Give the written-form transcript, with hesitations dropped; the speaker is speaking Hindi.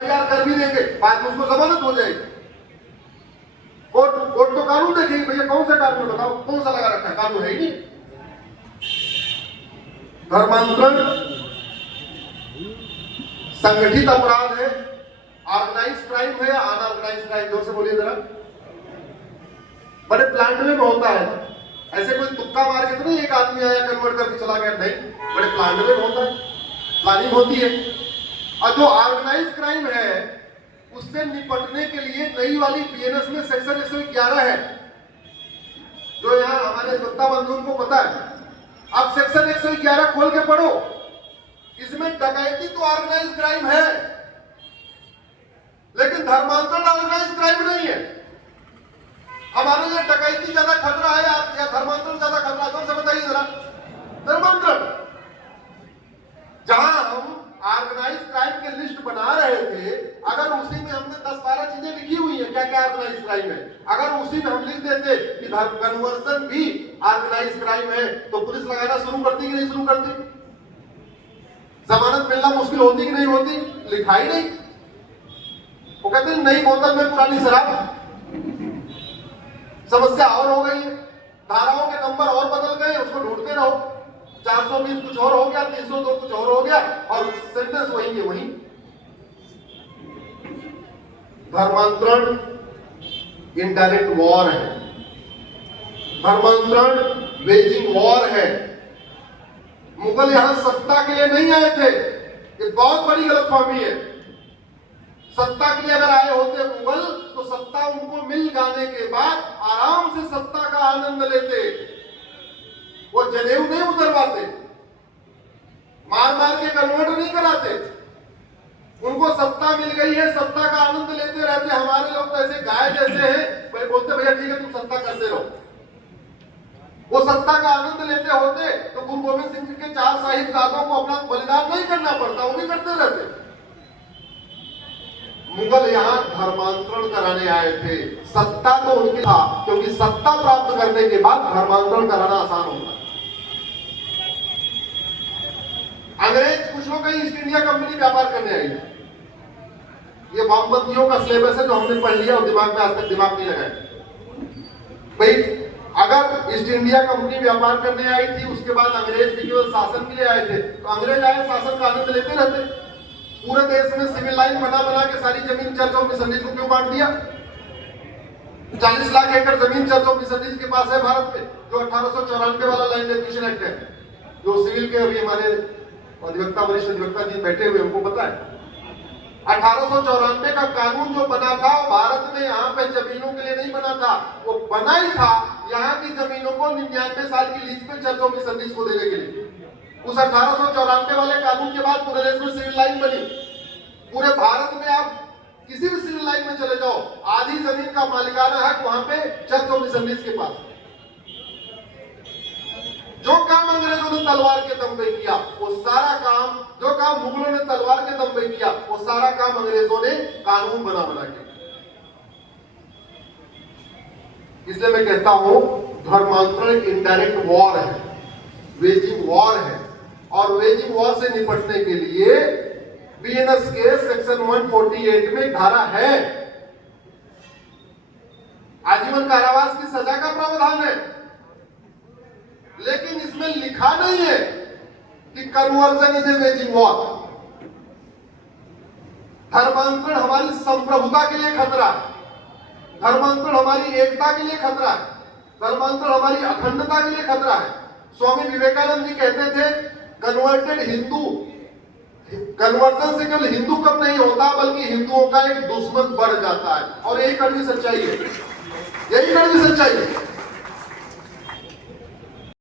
कर भी देंगे, बाद में उसको जमानत हो जाएगी। कोर्ट तो कानून देखेगी, भैया कौन सा कानून बताओ, कौन सा लगा रखा है, कानून है ही नहीं। धर्मांतरण संगठित अपराध है, ऑर्गेनाइज क्राइम है या अनऑर्गेनाइज क्राइम, जोर से बोलिए जरा। बड़े प्लान में होता है, ऐसे कोई तुक्का मार के तो नहीं एक आदमी आया कन्वर्ट करके चला गया, नहीं, बड़े प्लान में होता है, प्लानिंग होती है। और जो ऑर्गेनाइज क्राइम है उससे निपटने के लिए नई वाली बीएनएस में सेक्शन 111 है, जो यहाँ हमारे सत्ता बंधुओं को पता है। अब सेक्शन 111 खोल के पढ़ो, इसमें डकैती तो ऑर्गेनाइज क्राइम है, लेकिन धर्मांतरण ऑर्गेनाइज क्राइम नहीं है। हमारे लिए डकैती ज्यादा खतरा है या धर्मांतरण ज्यादा खतरा है, तो बताइए जरा। धर्मांतरण, जहां हम ऑर्गेनाइज क्राइम के लिस्ट बना रहे थे, अगर उसी में हमने 10-12 चीजें लिखी हुई है क्या क्या ऑर्गेनाइज क्राइम है, अगर उसी में हम लिख देते कि कन्वर्सन भी ऑर्गेनाइज क्राइम है, तो पुलिस लगाना शुरू करती कि नहीं शुरू करती? जमानत मिलना मुश्किल होती कि नहीं होती? लिखा ही नहीं। वो कहते हैं नई बोतल में पुरानी शराब। समस्या और हो गई है, धाराओं के नंबर और बदल गए, उसको ढूंढते रहो। 420 कुछ और हो गया, 302 कुछ और हो गया, और सेंटेंस वही के वही। धर्मांतरण इनडायरेक्ट वॉर है, धर्मांतरण वेजिंग वॉर है। मुगल यहां सत्ता के लिए नहीं आए थे, ये बहुत बड़ी गलतफहमी है। सत्ता के लिए अगर आए होते मुगल, तो सत्ता उनको मिल जाने के बाद आराम से सत्ता का आनंद लेते, वो जनेऊ नहीं उतरवाते, मार मार के कन्वर्ट नहीं कराते। उनको सत्ता मिल गई है, सत्ता का आनंद लेते रहते। हमारे लोग तो ऐसे गाय जैसे हैं, भाई बोलते भैया ठीक है तुम सत्ता करते रहो। वो सत्ता का आनंद लेते होते तो गुरु गोविंद सिंह के 4 साहिबजादों को अपना बलिदान नहीं करना पड़ता, वो भी करते रहते। मुगल यहां धर्मांतरण कराने आए थे, सत्ता तो उनकी था, क्योंकि सत्ता प्राप्त करने के बाद धर्मांतरण कराना आसान होता है। अंग्रेज कुछ लोग ईस्ट इंडिया कंपनी व्यापार करने आई है, ये वामपंथियों का सिलेबस है जो हमने पढ़ लिया और दिमाग में आज तक दिमाग नहीं लगाया। भाई अगर ईस्ट इंडिया कंपनी व्यापार करने आई थी, उसके बाद अंग्रेज भी केवल शासन के लिए आए थे, तो अंग्रेज आए शासन का आनंद लेते रहते। पूरे देश में सिविल लाइन बना बना के सारी जमीन चर्च ऑफ मिशनरीज को क्यों बांट दिया? 40 लाख एकड़ जमीन चर्च ऑफ मिशनरीज के पास है भारत में, जो 1894 वाला लैंड एक्विजिशन एक्ट है, जो सिविल के अभी हमारे अधिवक्ता वरिष्ठ अधिवक्ता जी बैठे हुए हमको पता है। 1894 का कानून जो बना था, भारत में यहाँ पे जमीनों के लिए नहीं बना था, वो बना ही था यहाँ की जमीनों को 99 साल की लीज पे चर्च ऑफ मिशनरीज को देने के लिए। उस 1894 वाले कानून के बाद पूरे देश में सिविल लाइन बनी। पूरे भारत में आप किसी भी सिविल लाइन में चले जाओ, आधी जमीन का मालिकाना हक वहां पे चर्च ऑफ मिशनरीज के पास। जो काम अंग्रेजों ने तलवार के दम पे किया, वो सारा काम, जो काम मुगलों ने तलवार के दम पे किया, वो सारा काम अंग्रेजों ने कानून बना बना के। इसलिए मैं कहता हूं धर्मांतरण इनडायरेक्ट वॉर है, वेजिंग वॉर है, और वेजिंग वॉर से निपटने के लिए बीएनएस के सेक्शन 148 में धारा है, आजीवन कारावास की सजा का प्रावधान है, लेकिन इसमें लिखा नहीं है कि conversion is a waging war. धर्मांतरण हमारी संप्रभुता के लिए खतरा है, धर्मांतरण हमारी एकता के लिए खतरा है, धर्मांतरण हमारी अखंडता के लिए खतरा है। स्वामी विवेकानंद जी कहते थे कन्वर्टेड हिंदू, कन्वर्जन से केवल हिंदू कम नहीं होता, बल्कि हिंदुओं का एक दुश्मन बढ़ जाता है। और यही कड़वी सच्चाई है, यही कड़वी सच्चाई है।